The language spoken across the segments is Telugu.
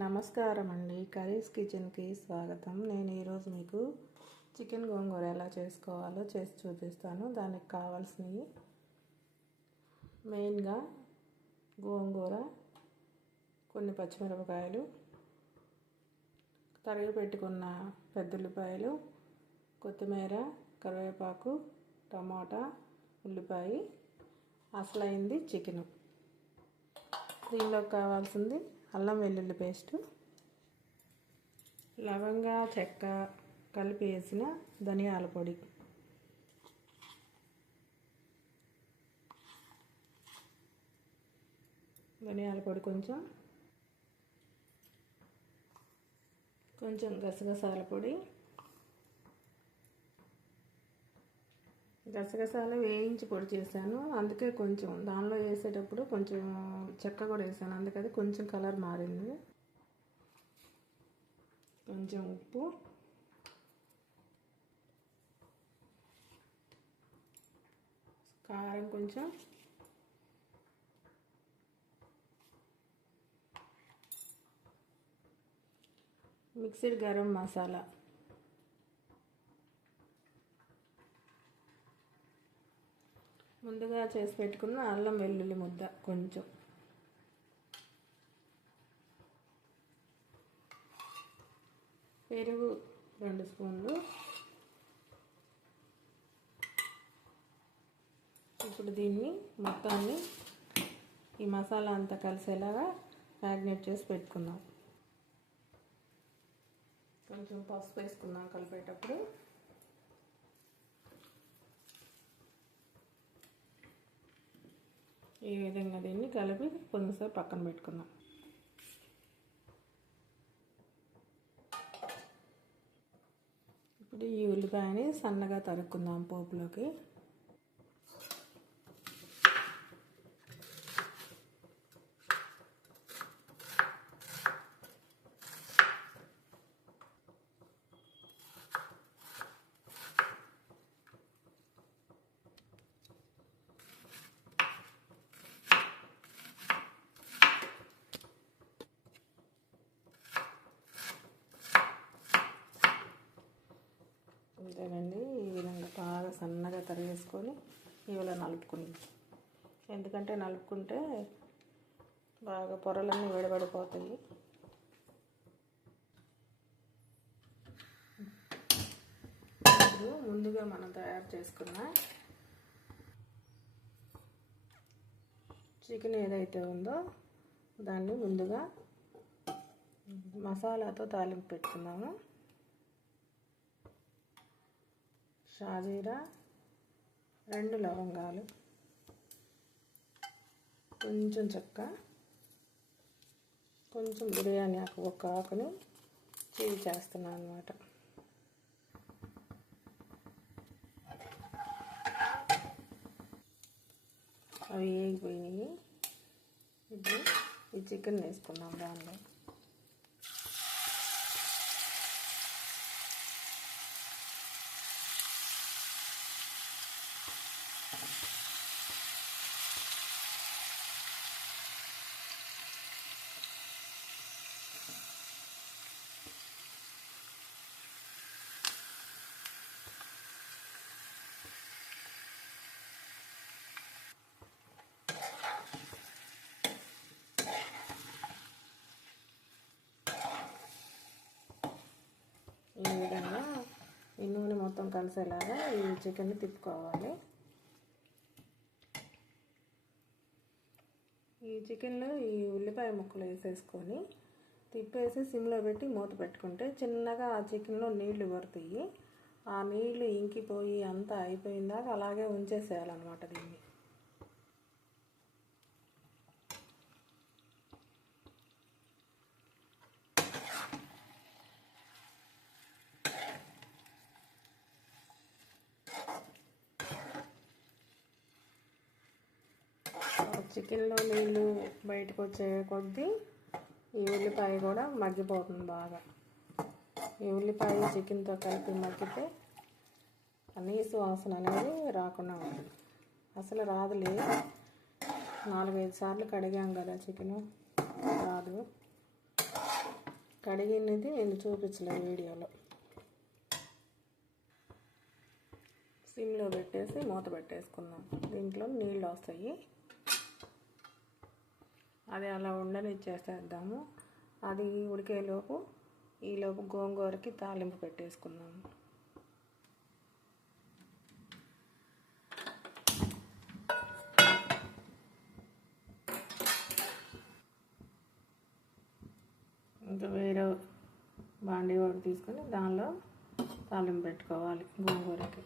నమస్కారం అండి కర్రీస్ కిచెన్కి స్వాగతం. నేను ఈరోజు మీకు చికెన్ గోంగూర ఎలా చేసుకోవాలో చేసి చూపిస్తాను. దానికి కావాల్సినవి మెయిన్గా గోంగూర కొన్ని పచ్చిమిరపకాయలు తరిగి పెట్టుకున్న పెద్దుల్లిపాయలు కొత్తిమీర కరివేపాకు టమాటా ఉల్లిపాయ. అసలైంది చికెను. దీనిలోకి కావాల్సింది అల్లం వెల్లుల్లి పేస్టు లవంగా చెక్క కలిపి వేసిన ధనియాల పొడి. ధనియాల పొడి కొంచెం కొంచెం గసగసాల పొడి. గసగసాలు వేయించి పొడి చేశాను. అందుకే కొంచెం దానిలో వేసేటప్పుడు కొంచెం చెక్క కూడా వేసాను. అందుకని కొంచెం కలర్ మారింది. కొంచెం ఉప్పు. కారం కొంచెం. మిక్సీడ్ గరం మసాలా. ముందుగా చేసి పెట్టుకున్న అల్లం వెల్లుల్లి ముద్ద కొంచెం. పెరుగు రెండు స్పూన్లు. ఇప్పుడు దీన్ని మొత్తాన్ని ఈ మసాలా అంతా కలిసేలాగా మ్యాగ్నేట్ చేసి పెట్టుకుందాం. కొంచెం పసుపు వేసుకుందాం కలిపేటప్పుడు. ఈ విధంగా దీన్ని కలిపి కొంచెంసేపు పక్కన పెట్టుకుందాం. ఇప్పుడు ఈ ఉల్లిపాయని సన్నగా తరుక్కుందాం పోపులోకి. అంతేనండి ఈ విధంగా బాగా సన్నగా తరిగేసుకొని ఇవాళ నలుపుకుందాం ఎందుకంటే నలుపుకుంటే బాగా పొరలన్నీ విడబడిపోతాయి. ఇప్పుడు ముందుగా మనం తయారు చేసుకున్న చికెన్ ఏదైతే ఉందో దాన్ని ముందుగా మసాలాతో తాలింపు పెట్టుకున్నాము షాజీరా రెండు లవంగాలు కొంచెం చెక్క కొంచెం బిర్యానీ ఆకు ఒక ఆకును చేయి చేస్తున్నాను అనమాట అవి వేగిపోయినాయి. ఇప్పుడు ఈ చికెన్ వేసుకున్నాం దానిలో. ఈ విధంగా ఈ నూనె మొత్తం కలిసేలాగా ఈ చికెన్ని తిప్పుకోవాలి. ఈ చికెన్లో ఈ ఉల్లిపాయ ముక్కలు వేసేసుకొని తిప్పేసి సిమ్లో పెట్టి మూత పెట్టుకుంటే చిన్నగా ఆ చికెన్లో నీళ్ళు పడతాయి ఆ నీళ్ళు ఇంకిపోయి అంతా అయిపోయిందాక అలాగే ఉంచేసేయాలన్నమాట దీన్ని. చికెన్లో నీళ్ళు బయటకు వచ్చే కొద్దీ ఈ ఉల్లిపాయ కూడా మగ్గిపోతుంది బాగా. ఈ ఉల్లిపాయ చికెన్తో కలిపి మగ్గితే నీసు వాసన అనేది రాకుండా ఉంటుంది. అసలు రాదులే. నాలుగైదు సార్లు కడిగాం కదా చికెను. రాదు. కడిగినది నేను చూపించలేదు వీడియోలో. సిమ్లో పెట్టేసి మూత పెట్టేసుకుందాం. దీంట్లో నీళ్ళు వస్తాయి. అది అలా ఉండనిచ్చేసేద్దాము అది ఉడికేలోపు ఈలోపు గోంగూరకి తాలింపు పెట్టేసుకుందాము ఇంకా వేరే బాండీ ఒకటి తీసుకొని దానిలో తాలింపు పెట్టుకోవాలి గోంగూరకి.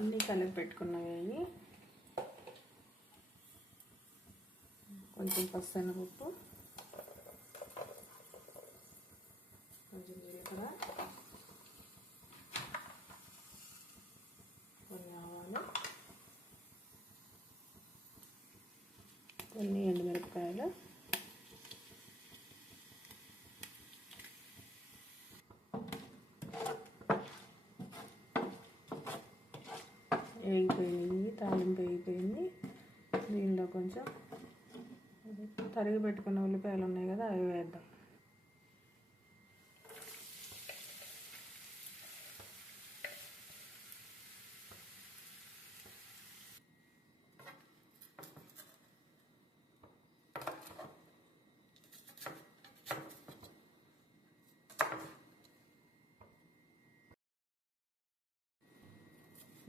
అన్నీ కలిపి పెట్టుకున్నవి కొంచెం పచ్చనపప్పు కొంచెం జీలకర్ర. కొన్ని ఆవాలు. కొన్ని ఎండుమిరపకాయలు వేగిపోయినాయి తాలింపు వేగిపోయింది దీనిలో కొంచెం తరిగి పెట్టుకున్న ఉల్లిపాయలు ఉన్నాయి కదా అవి వేద్దాం.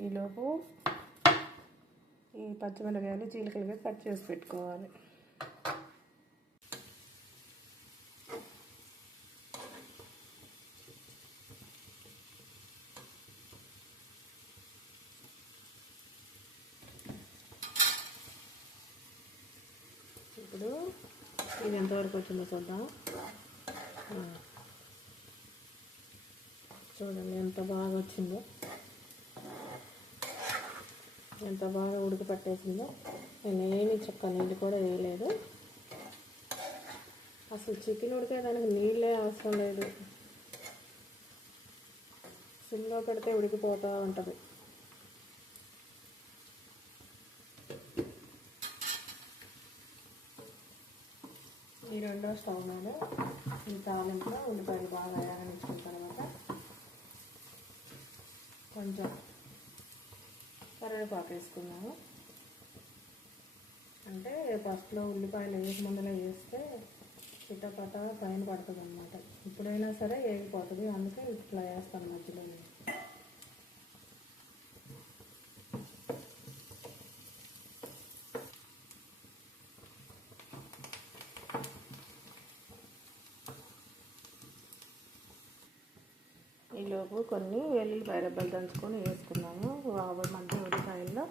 ఈలోపు ఈ పచ్చిమిరకాయలు చీలికలుగా కట్ చేసి పెట్టుకోవాలి. ఇప్పుడు ఇది ఎంతవరకు వచ్చిందో చూద్దాం. చూడండి ఎంత బాగా వచ్చిందో. ఎంత బాగా ఉడికి పట్టేసిందో. నేను చెక్క నీళ్ళు కూడా వేయలేదు. అసలు చికెన్ ఉడికేదానికి నీళ్ళే అవసరం లేదు. సిమ్లో పెడితే ఉడికిపోతూ ఉంటుంది. ఈ రెండో స్టవ్ మీద ఈ తాలింపులో ఉల్లిపాయలు బాగా వేగనిచ్చిన తర్వాత కొంచెం కరివేపాకు వేసుకున్నాము అంటే ఫస్ట్లో ఉల్లిపాయలు వేసి ముందులో వేస్తే చిట్టపట పైన పడుతుంది అనమాట ఇప్పుడైనా సరే వేగిపోతుంది అందుకే ఇట్లా వేస్తాను మధ్యలో ఈలోపు కొన్ని వెల్లుల్లిపాయ రెబ్బలు దంచుకొని వేసుకున్నాము. మధ్య ఉల్లిపాయల్లో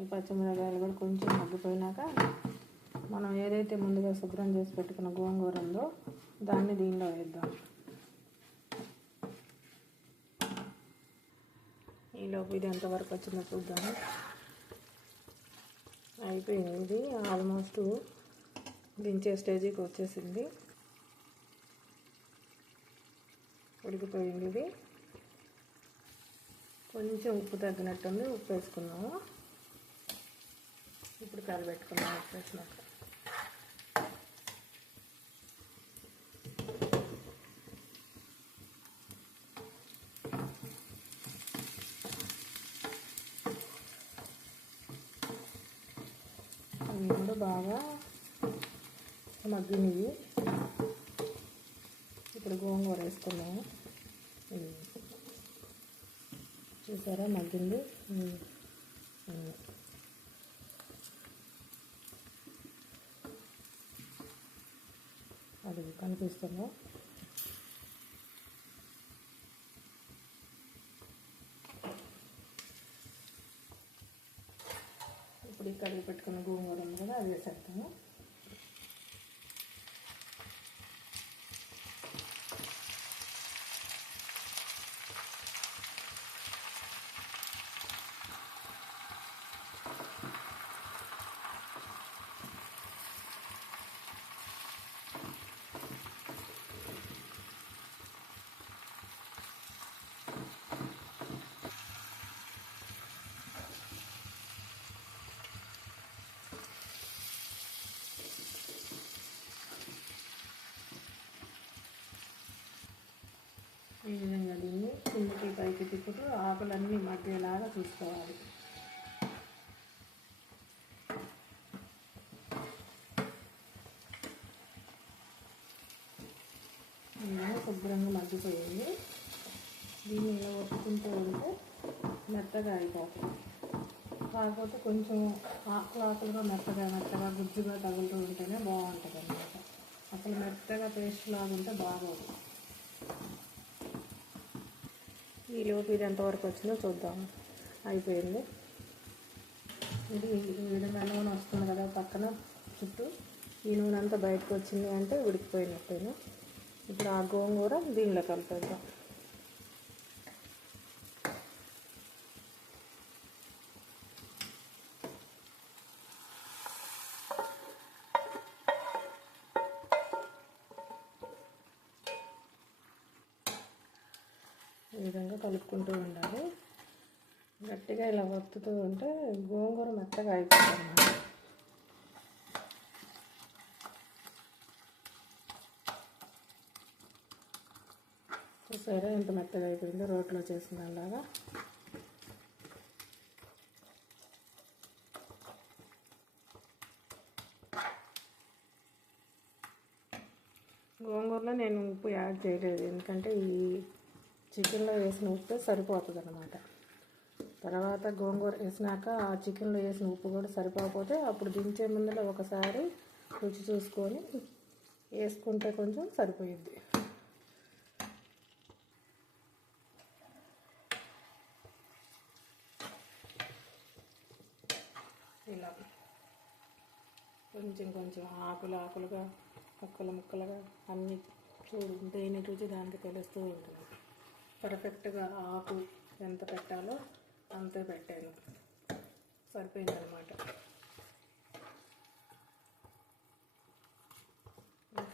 ఈ పచ్చిమిరకాయలు కూడా కొంచెం మగ్గిపోయినాక మనం ఏదైతే ముందుగా శుభ్రం చేసి పెట్టుకున్న గోంగూర ఉందో దాన్ని దీనిలో వేద్దాం. ఈలోపు ఇది ఎంతవరకు వచ్చిందో చూద్దాము. అయిపోయింది. ఇది ఆల్మోస్ట్ దించే స్టేజీకి వచ్చేసింది. ఉడికిపోయింది ఇది. కొంచెం ఉప్పు తగ్గినట్టుంది. ఉప్పు వేసుకున్నాము. ఇప్పుడు పెట్టుకున్నాము ఉప్పు వేసినాక అవి కూడా బాగా మగ్గినవి. ఇప్పుడు గోంగూర వేసుకున్నాము చూసారా మగ్గింది? అది కనిపిస్తుందా ఇప్పుడు ఈ కడిగి పెట్టుకున్న గోంగూర ఉంది కదా అది వేసేస్తాము ఈ విధంగా దీన్ని కిందకి పైకి తిప్పుతూ ఆకులన్నీ మధ్యలాగా చూసుకోవాలి. శుభ్రంగా మగ్గిపోయింది. దీన్ని ఇలా ఒత్తుకుంటూ ఉంటే మెత్తగా అయిపోతుంది. కాకపోతే కొంచెం ఆకులు ఆకులుగా మెత్తగా మెత్తగా గుజ్జుగా తగులుతూ ఉంటేనే బాగుంటుంది అన్నమాట అసలు మెత్తగా పేస్ట్ లాగా ఉంటే బాగోదు. ఈ లోపు ఇది ఎంతవరకు వచ్చిందో చూద్దాం. అయిపోయింది. ఇది ఈ విధంగా నూనె వస్తుంది కదా పక్కన చుట్టూ. ఈ నూనె అంతా బయటకు వచ్చింది అంటే ఉడికిపోయినట్టేను? ఇప్పుడు ఆ గోంగూర దీనిలో కలిపేద్దాం. ఈ విధంగా కలుపుకుంటూ ఉండాలి. గట్టిగా ఇలా వత్తుతూ ఉంటే గోంగూర మెత్తగా అయిపోతుంది అన్నమాట. చూసారా ఎంత మెత్తగా అయిపోయిందో రోట్లో చేసిన దానిలాగా. గోంగూరలో నేను ఉప్పు యాడ్ చేయలేదు ఎందుకంటే ఈ చికెన్లో వేసిన ఉప్పు సరిపోతుంది అనమాట తర్వాత గోంగూర వేసినాక ఆ చికెన్లో వేసిన ఉప్పు కూడా సరిపోకపోతే అప్పుడు దించే ముందర ఒకసారి రుచి చూసుకొని వేసుకుంటే కొంచెం సరిపోయిద్ది. ఇలా కొంచెం కొంచెం ఆకులు ఆకులుగా ముక్కలు ముక్కలుగా అన్ని చూడు దేని రుచి దానికి తెలుస్తూ ఉంటుంది. పర్ఫెక్ట్గా ఆకు ఎంత పెట్టాలో అంతే పెట్టాను. సరిపోయిందనమాట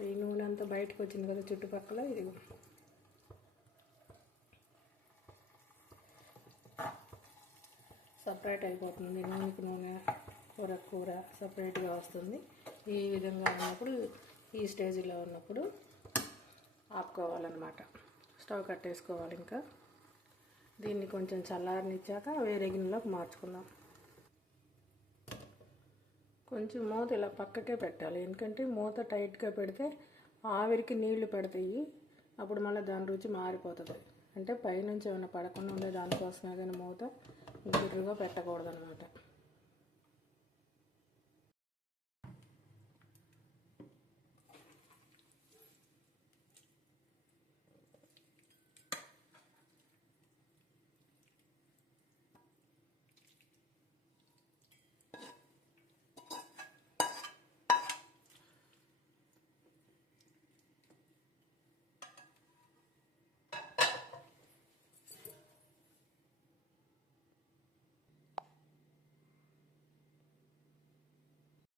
ఈ నూనె అంతా బయటకు వచ్చింది కదా చుట్టుపక్కల ఇది సపరేట్ అయిపోతుంది నూనెకి నూనె కూర కూర సపరేట్గా వస్తుంది. ఈ విధంగా ఉన్నప్పుడు ఈ స్టేజ్లో ఉన్నప్పుడు ఆపుకోవాలన్నమాట. స్టవ్ కట్టేసుకోవాలి ఇంకా. దీన్ని కొంచెం చల్లారనిచ్చాక వేరే గిన్నెలోకి మార్చుకుందాం. కొంచెం మూత ఇలా పక్కకే పెట్టాలి. ఎందుకంటే మూత టైట్గా పెడితే ఆవిరికి నీళ్ళు పెడతాయి. అప్పుడు మళ్ళీ దాని రుచి మారిపోతుంది. అంటే పైనుంచి ఏమైనా పడకుండా ఉండే దానికోసమే కానీ మూత గుర్రుగా పెట్టకూడదు అనమాట